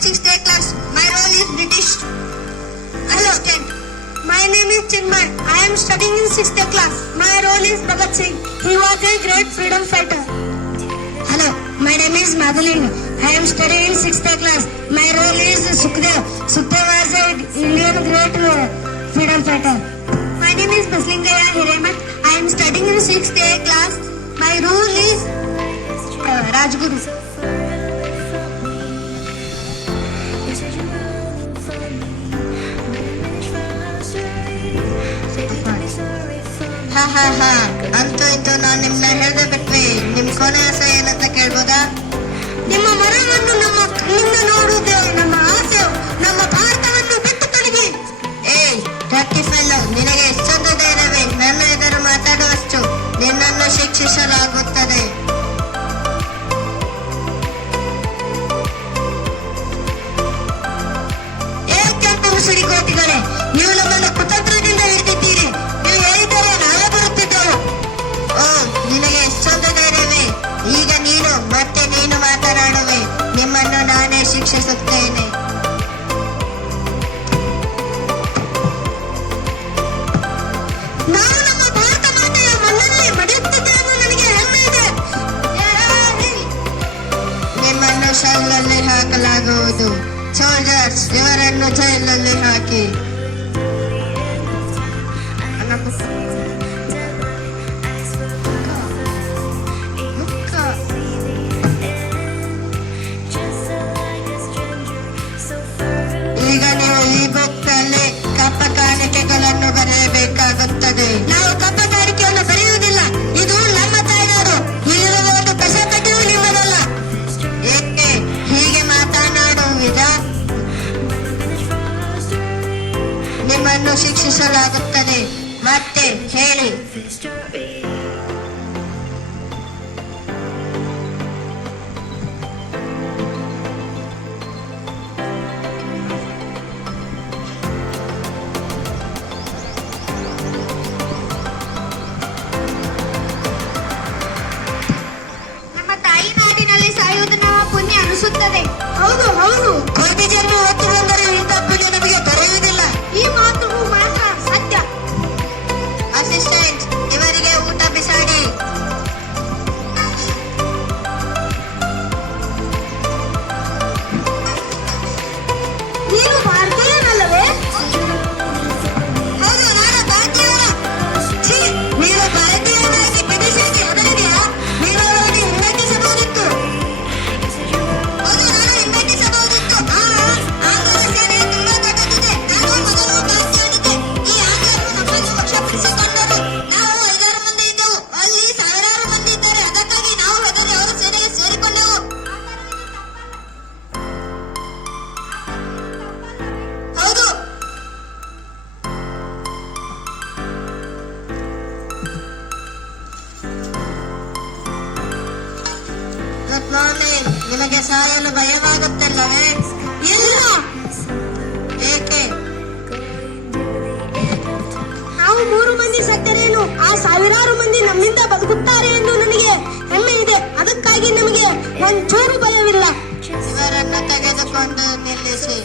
6th A class. My role is British assistant. My name is Chinmay. I am studying in 6th A class. My role is Bhagat Singh. He was a great freedom fighter. Hello, my name is Madeline. I am studying in 6th A class. My role is Sukhdev. Sukhdev was an Indian great freedom fighter. My name is Baslingaya Hiremat. I am studying in 6th A class. My role is Rajguru. ಅಂತೂ ಇಂತೂ ನಾವು ನಿಮ್ನ ಹೇಳ್ದೆ ಬಿಟ್ವಿ. ನಿಮ್ ಕೊನೆ ಆಸೆ ಏನಂತ ಕೇಳ್ಬೋದಾ? ನಿಮ್ಮ ಮರವನ್ನು ನಮ್ಮ ಕಣ್ಣಿಂದ ನೋಡುವುದೇ ನಮ್ಮ ಆಸೆ. ನಮ್ಮ ಭಾರತವನ್ನು ಬಿಟ್ಟು ತೊಲಗಿ. ಏಯ್ ಟರ್ಕಿ ಫೆಲ್ಲೋ, ನಿನಗೆ ಎಷ್ಟೊಂದು ಧೈರ್ಯವೇ? ನನ್ನ ಎದುರು ಮಾತಾಡುವಷ್ಟು ನಿನ್ನನ್ನು ಶಿಕ್ಷಿಸಲಾಗುತ್ತದೆ. ಕೆಂಪು ಮುಸುಡಿ ಕೋಟಿಗಳೇ, ನೀವು ನಮ್ಮನ್ನು ಕುತಂತ್ರದಿಂದ ಹಿಡಿದಿದ್ದೀರಿ. ನೀವು ಹೇಳಿದರೆ ನಾವೇ ಬರುತ್ತಿದ್ದೆವು. ಓ, ನಿನಗೆ ಎಷ್ಟೊಂದು ಧೈರ್ಯವೇ? ಈಗ ನೀನು ಮಾತನಾಡುವೆ. ನಿಮ್ಮನ್ನು ನಾನೇ ಶಿಕ್ಷಿಸುತ್ತೇನೆ. ನಾವು ನಮ್ಮ ಭಾರತ ಮಾತೆಯ ಮಣ್ಣಲ್ಲಿ ಮಡಿಯುತ್ತಿದ್ದೇವೆ. ನನಗೆ ಹೆಮ್ಮೆ ಇದೆ. ನಿಮ್ಮನ್ನು ಶೆಲ್ಲಲ್ಲಿ ಹಾಕಲಾಗುವುದು. ಸೋಲ್ಜರ್ಸ್, ಇವರನ್ನು ಜೈಲಲ್ಲಿ ಹಾಕಿ. ಈಗ ನೀವು ಈ ಬುಕ್ ಅಲ್ಲಿ ಕಪ್ಪ ಕಾಣಿಕೆಗಳನ್ನು ಬರೆಯಬೇಕಾಗುತ್ತದೆ. ನಾವು ಕಪ್ಪ ಕಾಣಿಕೆಯನ್ನು ಬರೆಯುವುದಿಲ್ಲ. ಇದು ನಮ್ಮ ತಾಯ್ನಾಡು. ಇಲ್ಲಿರುವ ಒಂದು ಕಸಕಟ್ಟಿಯೂ ನಿಮ್ಮದಲ್ಲ. ಏಕೆ ಹೀಗೆ ಮಾತನಾಡುವಿರಾ? ನಿಮ್ಮನ್ನು ಶಿಕ್ಷಿಸಲಾಗುತ್ತದೆ. ಮತ್ತೆ ಹೇಳಿ. ನಮ್ಮ ತಾಯಿ ನಾಡಿನಲ್ಲಿ ಸಾಯುವುದು ನಮ್ಮ ಪುಣ್ಯ ಅನಿಸುತ್ತದೆ. ಹೌದು ಹೌದು. ಕೋಟಿ ಜನ್ಮ ಹೊತ್ತು ಬಂದರೆ ಇಂಥ ಪುಣ್ಯ ನಮಗೆ ದೊರೆಯುವುದಿಲ್ಲ. ಈ ಮಾತು ಮಾತ್ರ ಸತ್ಯ. ಅಸಿಸ್ಟೆಂಟ್, ಇವರಿಗೆ ಊಟ ಬಿಸಾಡಿ. ನೀನು ಭಾರತೀಯನಲ್ಲವೇ? ಹೌದು, ನಾನು ಭಾರತೀಯ. ಛೀ, ನೀವು ಭಾರತೀಯನಾಗಿ ವಿದೇಶಕ್ಕೆ ಹೋಗಲಿದೆಯಾ? ನೀವು ಅವರಿಗೆ ಹಿಮ್ಮೆಟ್ಟಿಸಬಹುದಿತ್ತು. ಹೌದು, ನಾನು ಹಿಮ್ಮೆಟ್ಟಿಸಬಹುದಿತ್ತು. ಆಂಗ್ಲ ಸೇನೆ ತುಂಬಾ ದೊಡ್ಡದಿದೆ. ನಾನು ಮೊದಲು ಭಾರತೀಯನಿದ್ದೆ. ಈ ಆಂಗ್ಲರು ನಮ್ಮನ್ನು ವಶಪಡಿಸಿಕೊಂಡರು. ನಾವು 5 ಮಂದಿ ಇದ್ದೆವು. ಅಲ್ಲಿ ಸಾವಿರಾರು ಮಂದಿ ಇದ್ದಾರೆ. ಅದಕ್ಕಾಗಿ ನಾವು ಹೆದರಿ ಅವರ ಸೇನೆಗೆ ಸೇರಿಕೊಂಡೆವು. ಹೌದು. Good morning. ನಿಮಗೆ ಸಾಯಲು ಭಯವಾಗುತ್ತಿಲ್ಲವೇ? ಇಲ್ಲ. ಏಕೆ? ನಾವು 3 ಮಂದಿ ಸತ್ತರೇನು, ಆ ಸಾವಿರಾರು ಮಂದಿ ನಮ್ಮಿಂದ ಬದುಕುತ್ತಾರೆ ಎಂದು ನನಗೆ ಹೆಮ್ಮೆ ಇದೆ. ಅದಕ್ಕಾಗಿ ನಮಗೆ ಒಂಚೂರು ಭಯವಿಲ್ಲ. ಇವರನ್ನು ತೆಗೆದುಕೊಂಡು ನಿಲ್ಲಿಸಿ.